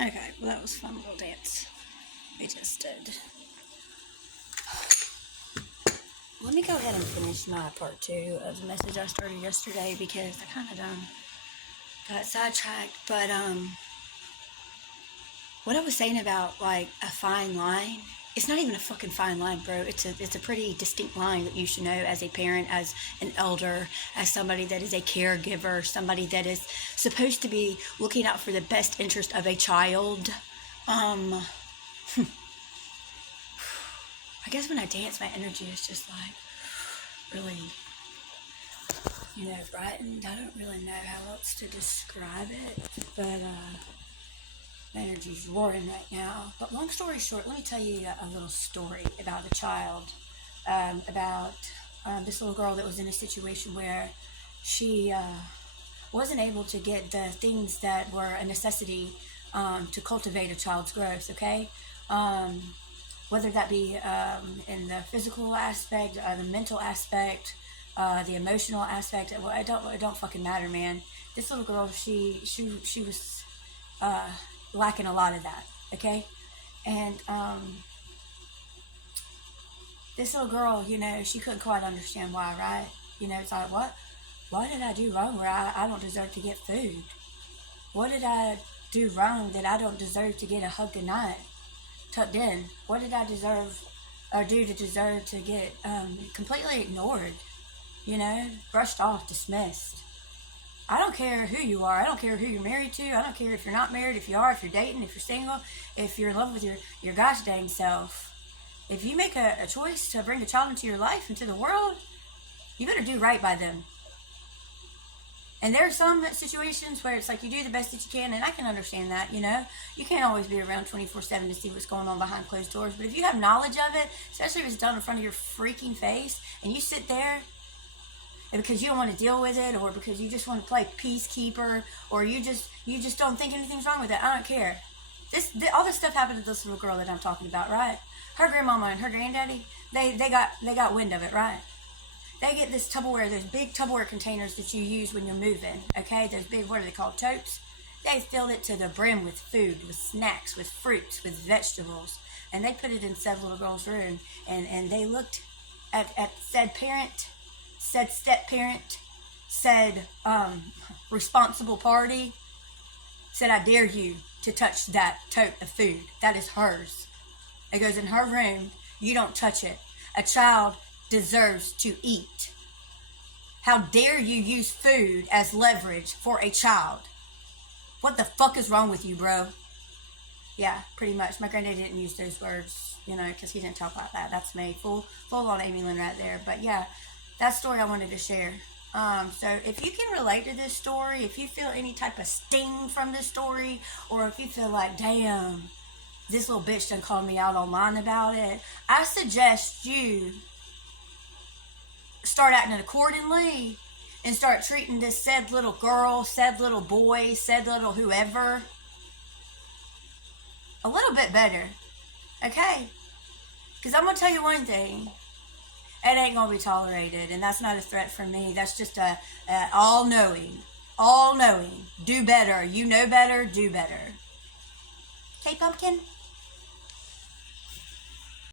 Okay, well that was a fun little dance we just did. Let me go ahead and finish my part 2 of the message I started yesterday because I kind of got sidetracked. But what I was saying about like a fine line, it's not even a fucking fine line, bro. It's a pretty distinct line that you should know as a parent, as an elder, as somebody that is a caregiver, somebody that is supposed to be looking out for the best interest of a child. I guess when I dance, my energy is just like really, brightened. I don't really know how else to describe it, but my energy's roaring right now. But long story short, let me tell you a little story about a child, about this little girl that was in a situation where she wasn't able to get the things that were a necessity to cultivate a child's growth, okay? Whether that be in the physical aspect, the mental aspect, the emotional aspect. Well, it don't fucking matter, man. This little girl, she was lacking a lot of that, okay? And this little girl, she couldn't quite understand why, right? It's like, what did I do wrong where I don't deserve to get food? What did I do wrong that I don't deserve to get a hug goodnight tucked in? What did I deserve or do to deserve to get completely ignored, brushed off, dismissed? I don't care who you are. I don't care who you're married to. I don't care if you're not married, if you are, if you're dating, if you're single, if you're in love with your gosh dang self. If you make a choice to bring a child into your life, into the world, you better do right by them. And there are some situations where it's like you do the best that you can, and I can understand that, You can't always be around 24/7 to see what's going on behind closed doors, but if you have knowledge of it, especially if it's done in front of your freaking face, and you sit there, and because you don't want to deal with it, or because you just want to play peacekeeper, or you just don't think anything's wrong with it, I don't care. All this stuff happened to this little girl that I'm talking about, right? Her grandmama and her granddaddy, they got wind of it, right? They get this Tupperware, those big Tupperware containers that you use when you're moving, okay? Those big, what are they called, totes? They filled it to the brim with food, with snacks, with fruits, with vegetables. And they put it in said little girl's room. And they looked at said parent, said step-parent, said responsible party, said, I dare you to touch that tote of food. That is hers. It goes in her room. You don't touch it. A child deserves to eat. How dare you use food as leverage for a child? What the fuck is wrong with you, bro? Yeah, pretty much. My granddad didn't use those words, because he didn't talk like that. That's me. Full on Amy Lynn right there. But yeah, that story I wanted to share. So if you can relate to this story, if you feel any type of sting from this story, or if you feel like, damn, this little bitch done called me out online about it, I suggest you start acting accordingly and start treating this said little girl, said little boy, said little whoever a little bit better, okay? Because I'm going to tell you one thing, it ain't going to be tolerated, and that's not a threat from me. That's just a all-knowing, do better. You know better, do better. Okay, pumpkin?